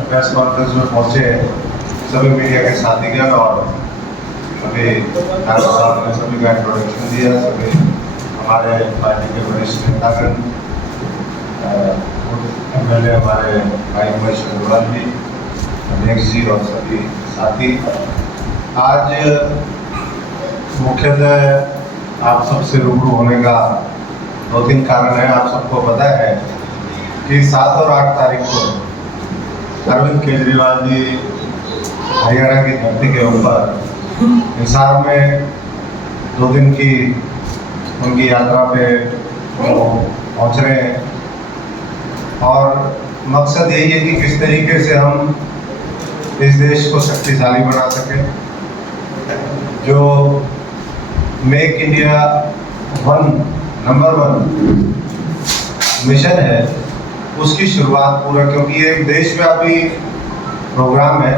Press conference में पहुंचे हैं सभी मीडिया के साथीगण और सभी डॉक्टर साहब ने सभी का इंट्रोडक्शन दिया। सभी हमारे पार्टी के वरिष्ठ नेतागण, MLA हमारे भाई महेश अग्रवाल जी, अध्यक्ष जी और सभी साथी, आज मुख्यतः आप सबसे रूबरू होने का 2-3 कारण है। आप सबको पता है कि 7 और 8 तारीख को अरविंद केजरीवाल जी हरियाणा की धरती के ऊपर हिसार में 2 दिन की उनकी यात्रा पे पहुँच रहे हैं और मकसद यही है कि किस तरीके से हम इस देश को शक्तिशाली बना सकें। जो मेक इंडिया नंबर 1 मिशन है उसकी शुरुआत पूरा, क्योंकि ये एक देशव्यापी प्रोग्राम है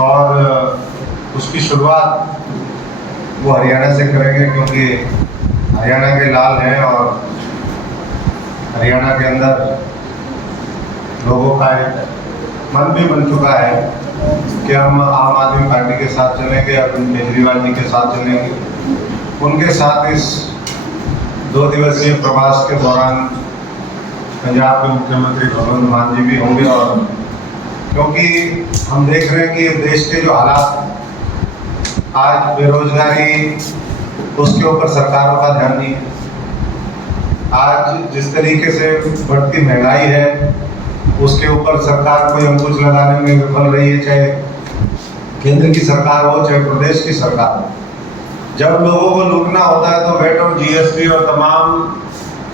और उसकी शुरुआत वो हरियाणा से करेंगे, क्योंकि हरियाणा के लाल हैं और हरियाणा के अंदर लोगों का मन भी बन चुका है कि हम आम आदमी पार्टी के साथ चलेंगे, अरविंद केजरीवाल जी के साथ चलेंगे। उनके साथ इस 2 दिवसीय प्रवास के दौरान पंजाब के मुख्यमंत्री भगवंत मान जी भी होंगे, और क्योंकि हम देख रहे हैं कि देश के जो हालात, आज बेरोजगारी, उसके ऊपर सरकारों का ध्यान नहीं है। आज जिस तरीके से बढ़ती महंगाई है उसके ऊपर सरकार कोई अंकुश लगाने में विफल रही है, चाहे केंद्र की सरकार हो चाहे प्रदेश की सरकार हो। जब लोगों को लूटना होता है तो वेट और GST और तमाम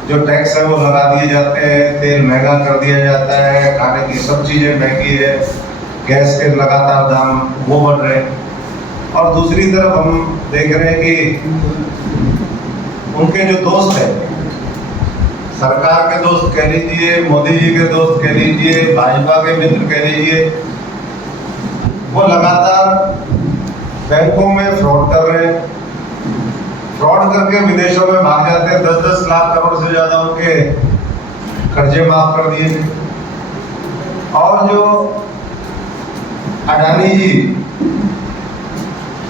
जो टैक्स है वो लगा दिए जाते हैं, तेल महंगा कर दिया जाता है, खाने की सब चीज़ें महंगी है, गैस के लगातार दाम वो बढ़ रहे हैं। और दूसरी तरफ हम देख रहे हैं कि उनके जो दोस्त हैं, सरकार के दोस्त कह लीजिए, मोदी जी के दोस्त कह लीजिए, भाजपा के मित्र कह लीजिए, वो लगातार बैंकों में फ्रॉड कर रहे हैं। फ्रॉड करके विदेशों में भाग जाते हैं। 10-10 लाख करोड़ से ज़्यादा उनके कर्जे माफ कर दिए थे। और जो अडानी जी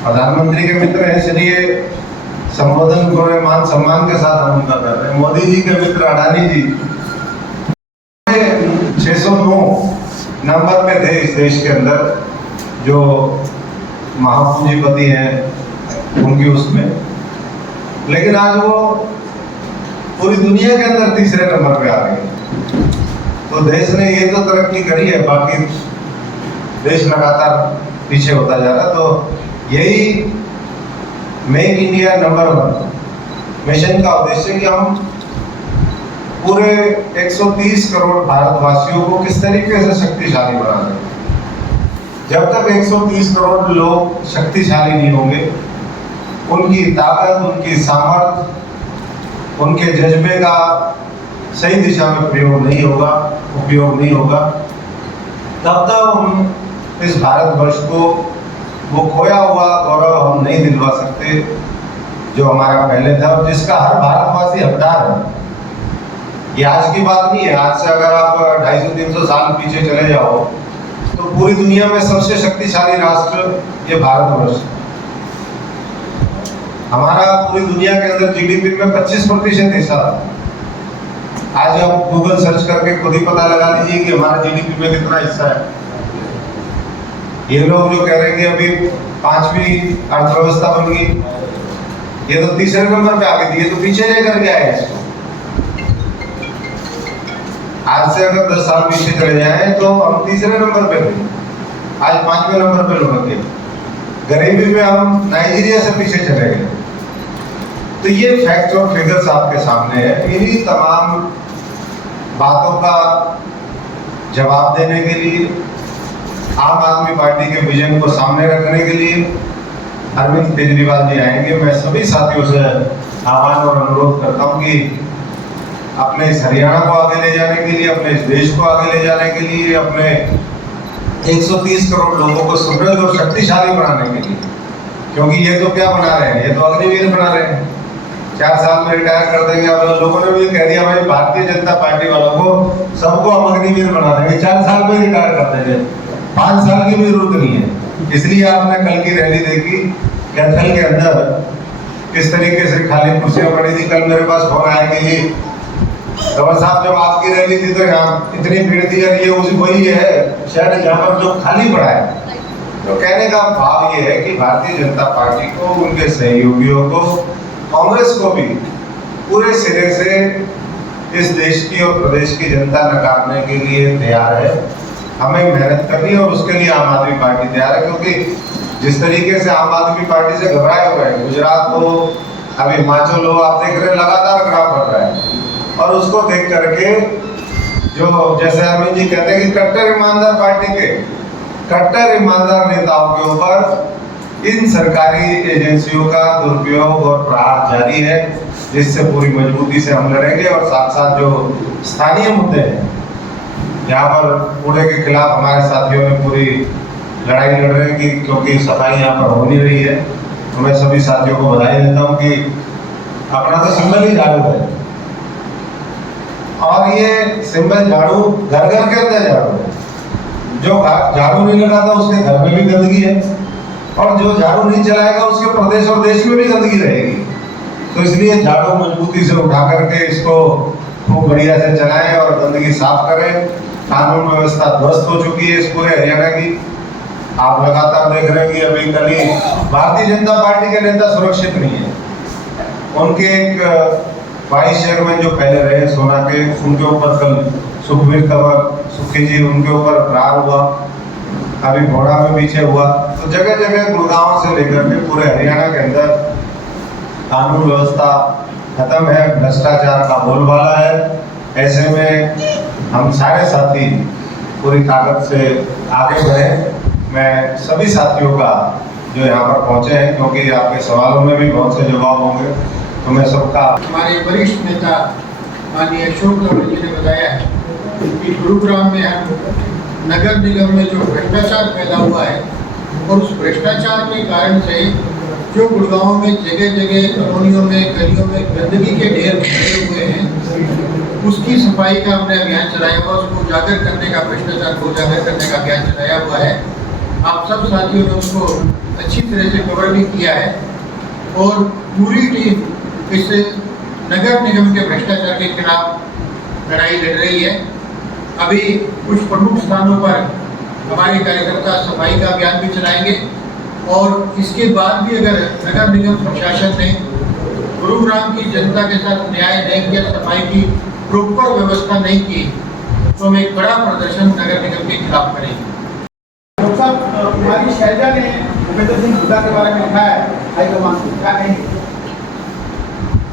प्रधानमंत्री के मित्र हैं, इसलिए संबोधन पूरे मान सम्मान के साथ हम उनका कर रहे हैं। मोदी जी के मित्र अडानी जी 609 नंबर पे थे इस देश के अंदर, जो महापूंजीपति हैं उनकी उसमें, लेकिन आज वो पूरी दुनिया के अंदर तीसरे नंबर पे आ गए। तो देश ने ये तो तरक्की करी है, बाकी देश लगातार पीछे होता जा रहा। तो यही मेक इंडिया नंबर 1 मिशन का उद्देश्य है कि हम पूरे 130 करोड़ भारतवासियों को किस तरीके से शक्तिशाली बना दें। जब तक 130 करोड़ लोग शक्तिशाली नहीं होंगे, उनकी ताकत, उनकी सामर्थ्य, उनके जज्बे का सही दिशा में उपयोग नहीं होगा, तब तक हम इस भारतवर्ष को वो खोया हुआ गौरव हम नहीं दिलवा सकते जो हमारा पहले था, जिसका हर भारतवासी हकदार है। ये आज की बात नहीं है। आज से अगर आप 250-300 साल पीछे चले जाओ तो पूरी दुनिया में सबसे शक्तिशाली राष्ट्र ये भारतवर्ष है। हमारा पूरी दुनिया के अंदर GDP में 25% हिस्सा है। आज आप गूगल सर्च करके खुद ही पता लगा लीजिए कि हमारा GDP में कितना हिस्सा है। ये लोग जो कह रहे हैं कि अभी 5वीं अर्थव्यवस्था बन गई, ये तो तीसरे नंबर पे आ गई थी, ये तो पीछे लेकर के आए इसको। आज से अगर 10 साल पीछे चले जाएं तो हम तीसरे नंबर पे थे, आज 5वें नंबर पे लोग थे। गरीबी में हम नाइजीरिया से पीछे चले गए। तो ये फैक्ट्स और फिगर्स आपके सामने है। इन्हीं तमाम बातों का जवाब देने के लिए, आम आदमी पार्टी के विजन को सामने रखने के लिए अरविंद केजरीवाल जी आएंगे। मैं सभी साथियों से आह्वान और अनुरोध करता हूं कि अपने इस हरियाणा को आगे ले जाने के लिए, अपने इस देश को आगे ले जाने के लिए, अपने 130 करोड़ लोगों को समृद्ध और शक्तिशाली बनाने के लिए, क्योंकि ये तो क्या बना रहे हैं, ये तो अग्निवीर बना रहे हैं। 4 साल में रिटायर कर देंगे। और लोगों ने भी कह दिया भाई भारतीय जनता पार्टी वालों को सबको हम अग्निवीर बना देंगे, 4 साल में रिटायर कर देंगे, 5 साल की भी जरूरत नहीं है। इसलिए आपने कल की रैली देखी, कैथल के अंदर किस तरीके से खाली कुर्सियां पड़ी थी। कल मेरे पास फोन आया कि कंवर साहब जब आपकी रैली थी तो यहाँ इतनी भीड़ थी, और ये उसी वही है शहर जहाँ पर जो खाली पड़ा है। तो कहने का भाव ये है कि भारतीय जनता पार्टी को, उनके सहयोगियों को, कांग्रेस को भी पूरे सिरे से इस देश की और प्रदेश की जनता नकारने के लिए तैयार है। हमें मेहनत करनी है और उसके लिए आम आदमी पार्टी तैयार है। क्योंकि जिस तरीके से आम आदमी पार्टी से घबराए हुए हैं, गुजरात हो, अभी हिमाचल हो, आप देख रहे हैं लगातार ग्राफ बढ़ रहा है। और उसको देख करके जो जैसे अरविंद जी कहते हैं कि कट्टर ईमानदार पार्टी के कट्टर ईमानदार नेताओं के ऊपर इन सरकारी एजेंसियों का दुरुपयोग और प्रहार जारी है, जिससे पूरी मजबूती से हम लड़ेंगे। और साथ साथ जो स्थानीय मुद्दे हैं, यहाँ पर कूड़े के खिलाफ हमारे साथियों ने पूरी लड़ाई लड़ रहे हैं कि क्योंकि सफाई यहाँ पर हो नहीं रही है। तो मैं सभी साथियों को बधाई देता हूँ कि अपना तो सिंबल ही झाड़ू है, और ये सिंबल झाड़ू घर घर के अंदर झाड़ू है। जो झाड़ू नहीं लगाता उसके घर में भी गंदगी है, और जो झाड़ू नहीं चलाएगा उसके प्रदेश और देश में भी गंदगी रहेगी। तो इसलिए झाड़ू मजबूती से उठा करके इसको खूब बढ़िया से चलाएं और गंदगी साफ करें। कानून व्यवस्था ध्वस्त हो चुकी है इस पूरे हरियाणा की। आप लगातार देख रहे हैं कि अभी कल ही भारतीय जनता पार्टी के नेता सुरक्षित नहीं है। उनके एक वाइस चेयरमैन जो पहले रहे सोना के, उनके ऊपर कल सुखबीर कंवर सुखी जी, उनके ऊपर प्रहार हुआ। अभी घोड़ा में पीछे हुआ। तो जगह जगह गुड़गांव से लेकर के पूरे हरियाणा के अंदर कानून व्यवस्था खत्म है, भ्रष्टाचार का बोलबाला है। ऐसे में हम सारे साथी पूरी ताकत से आगे बढ़े। मैं सभी साथियों का जो यहाँ पर पहुँचे हैं, क्योंकि आपके सवालों में भी बहुत से जवाब होंगे, तो मैं सबका। हमारे वरिष्ठ नेता माननीय अशोक तंवर जी ने बताया है कि गुरुग्राम में हम नगर निगम में जो भ्रष्टाचार पैदा हुआ है, और उस भ्रष्टाचार के कारण से जो गुड़गांव में जगह जगह कॉलोनियों में गलियों में गंदगी के ढेर फैले हुए हैं, उसकी सफाई का हमने अभियान चलाया हुआ, उसको उजागर करने का, भ्रष्टाचार को उजागर करने का अभियान चलाया हुआ है। आप सब साथियों ने उसको अच्छी तरह से कवर भी किया है, और पूरी टीम इस नगर निगम के भ्रष्टाचार के खिलाफ लड़ाई लड़ रही है। अभी कुछ प्रमुख स्थानों पर हमारे कार्यकर्ता सफाई का अभियान भी चलाएंगे, और इसके बाद भी अगर नगर निगम प्रशासन ने गुरुग्राम की जनता के साथ न्याय नहीं किया, सफाई की प्रॉपर व्यवस्था नहीं की, तो हम एक बड़ा प्रदर्शन नगर निगम के खिलाफ करेंगे। हमारी शैलजा ने भूपेंद्र सिंह हुड्डा के बारे में लिखा है, हाईकमान क्या कहेंगे?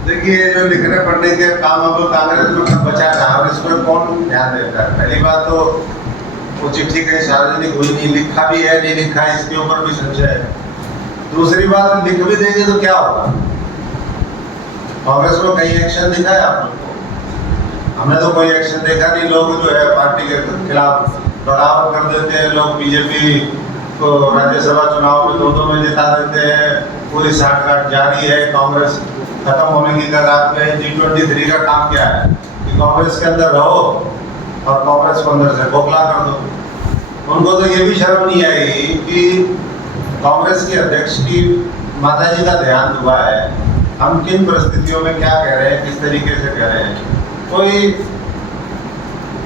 देखिए, जो लिखने पढ़ने के काम अब कांग्रेस में बचा था, और इसमें कौन ध्यान देता है? पहली बात तो वो चिट्ठी कहीं सार्वजनिक हुई नहीं, लिखा भी है नहीं लिखा है, इसके ऊपर भी संशय है। दूसरी बात, लिख भी देंगे तो क्या होगा? कांग्रेस में कहीं एक्शन दिखा है आप लोग को? हमने तो कोई एक्शन देखा नहीं। लोग जो है पार्टी के खिलाफ बगावत कर देते हैं, लोग बीजेपी को राज्यसभा चुनाव में 2-2 में जिता देते हैं। पूरी साठगांठ जारी है, कांग्रेस खत्म होने की कगार पे। G23 का काम क्या है कि कांग्रेस के अंदर रहो और कांग्रेस को अंदर से खोखला कर दो। उनको तो ये भी शर्म नहीं आई कि कांग्रेस के अध्यक्ष की माताजी का देहांत हुआ है, हम किन परिस्थितियों में क्या कह रहे हैं, किस तरीके से कह रहे हैं। कोई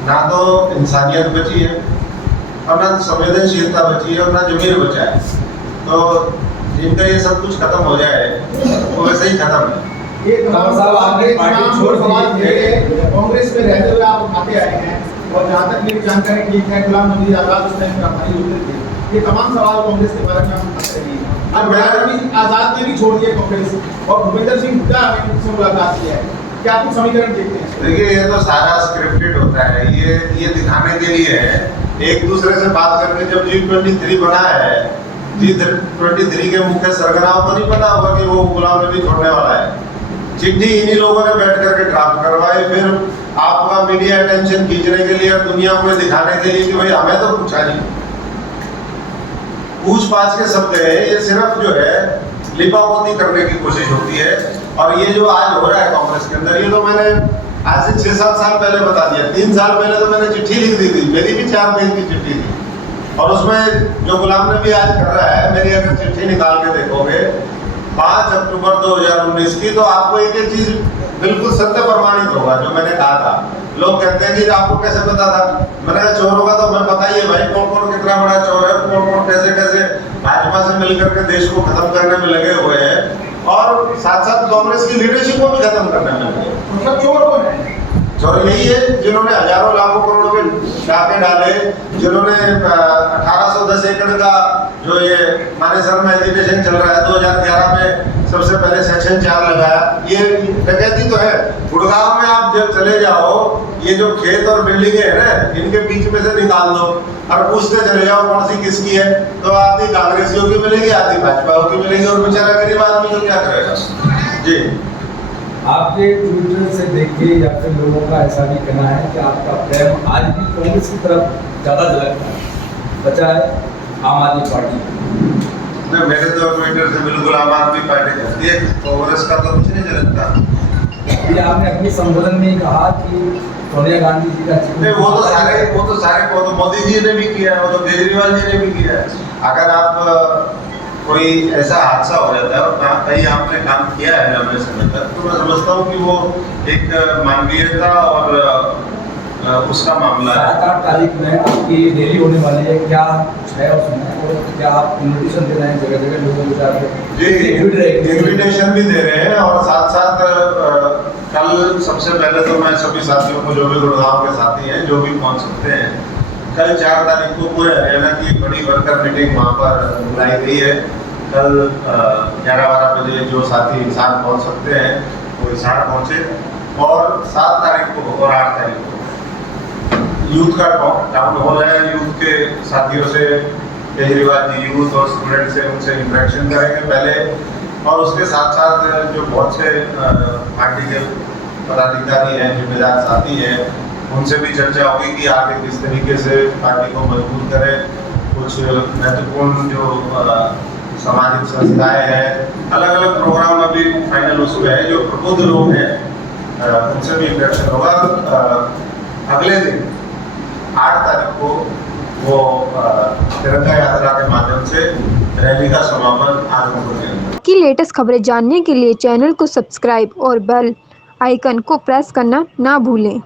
ना तो इंसानियत बची है, और ना संवेदनशीलता बची है, और ना जमीर बचा है। तो जिनका ये सब कुछ खत्म हो जाए वो वैसे ही खत्म है। ये कांग्रेस में रहते हुए आप उठाते आए हैं, और जहाँ तक मेरी जानकारी ठीक है, गुलाम नबी आजाद उस टाइम हमारी यूनिट थे। ये तमाम सवाल कांग्रेस के बारे में हम पूछ रहे हैं। अब गुलाम आजाद ने भी छोड़ दिया कांग्रेस, और भूपेंद्र सिंह हुड्डा ने उनसे मुलाकात किया है। क्या कुछ समीकरण देखते हैं? देखिए, ये तो सारा स्क्रिप्टेड होता है। ये दिखाने के लिए है, एक दूसरे से बात करके। जब G23 बना है, G23 के मुख्य सरगनाओं को नहीं पता होगा कि वो गुलाम नबी छोड़ने वाला है। चिट्ठी इन्हीं लोगों ने बैठ करके ड्राफ्ट करवाई, फिर आपका मीडिया अटेंशन खींचने के लिए और दुनिया को दिखाने के लिए कि भाई हमें तो पूछा नहीं। पूछ पाछ के शब्द है ये, सिर्फ जो है लिपापोती करने की कोशिश होती है। और ये जो आज हो रहा है कांग्रेस के अंदर, ये तो मैंने आज से 6-7 साल पहले बता दिया। 3 साल पहले तो मैंने चिट्ठी लिख दी थी, मेरी भी 4 पेज की चिट्ठी थी। और उसमें जो गुलाम नबी आज कर रहा है, मेरी अगर चिट्ठी निकाल के देखोगे 5 अक्टूबर 2019 की, तो आपको एक एक चीज बिल्कुल सत्य प्रमाणित होगा जो मैंने कहा था। लोग कहते हैं कि आपको कैसे पता था? मैंने कहा चोरों का तो हमें पता ही है भाई, कौन कौन कितना बड़ा चोर है, कौन कौन कैसे कैसे भाजपा से मिलकर के देश को खत्म करने में लगे हुए हैं और साथ साथ कांग्रेस की लीडरशिप को भी खत्म करने में लगे। मतलब चोर कौन है? चोर यही है जिन्होंने हजारों लाखों करोड़ों के डाके डाले, जिन्होंने 1810 एकड़ का जो ये मानेसर में एजुकेशन चल रहा है 2011 में सबसे पहले सेक्शन 4 लगाया। ये डकैती तो है। गुड़गांव में आप जब चले जाओ, ये जो खेत और बिल्डिंगे है ना, इनके बीच में से निकाल दो और पूछते चले जाओ कौन सी किसकी है, तो आधी कांग्रेसियों की मिलेगी, आधी भाजपा की मिलेगी, और बेचारा गरीब आदमी तो क्या करेगा? जी, आपके ट्विटर से देख के या फिर लोगों का ऐसा भी कहना है कि आपका प्रेम आज भी कांग्रेस की तरफ ज़्यादा झलकता है, बचाए आम आदमी पार्टी। नहीं, मेरे तो ट्विटर से बिल्कुल आम आदमी पार्टी करती है, कांग्रेस का तो कुछ नहीं झलकता। ये आपने अपने संबोधन में ही कहा कि सोनिया गांधी जी का नहीं, वो तो सारे वो तो मोदी जी ने भी किया है, वो तो केजरीवाल जी ने भी किया है। अगर आप कोई ऐसा हादसा हो जाता है और कहीं आपने काम किया है लंबे समय तक, तो मैं समझता हूँ कि वो एक मानवीयता और उसका मामला है। 7-8 तारीख में आपकी रैली होने वाली है, क्या कुछ है उसमें, और क्या आप इन्विटेशन दे रहे हैं जगह जगह लोगों के साथ? जी, इन्विटेशन भी दे रहे हैं और साथ साथ कल सबसे पहले तो मैं सभी साथियों को, जो भी गुड़गांव के साथी हैं, जो भी पहुंच सकते हैं, कल 4 तारीख को पूरे हरियाणा की बड़ी वर्कर मीटिंग वहाँ पर बुलाई गई है। कल 11-12 बजे जो साथी हिसार पहुँच सकते हैं वो हिसार पहुँचे, और 7 तारीख को और 8 तारीख को यूथ का टाउन हॉल है। यूथ के साथियों से केजरीवाल जी यूथ और स्टूडेंट से उनसे इंटरेक्शन करेंगे पहले, और उसके साथ साथ जो बहुत से पार्टी के पदाधिकारी हैं, जिम्मेदार साथी हैं, उनसे भी चर्चा होगी कि आगे किस तरीके से पार्टी को मजबूत करें। कुछ महत्वपूर्ण जो सामाजिक संस्थाएं हैं, अलग अलग प्रोग्राम अभी फाइनल उसमें है। जो प्रबुद्ध लोग हैं उनसे भी इंटरेक्शन होगा। अगले दिन 8 तारीख को वो तिरंगा यात्रा के माध्यम से रैली का समापन आरंभ हो जाएगा। की लेटेस्ट खबरें जानने के लिए चैनल को सब्सक्राइब और बेल आइकन को प्रेस करना ना भूलें।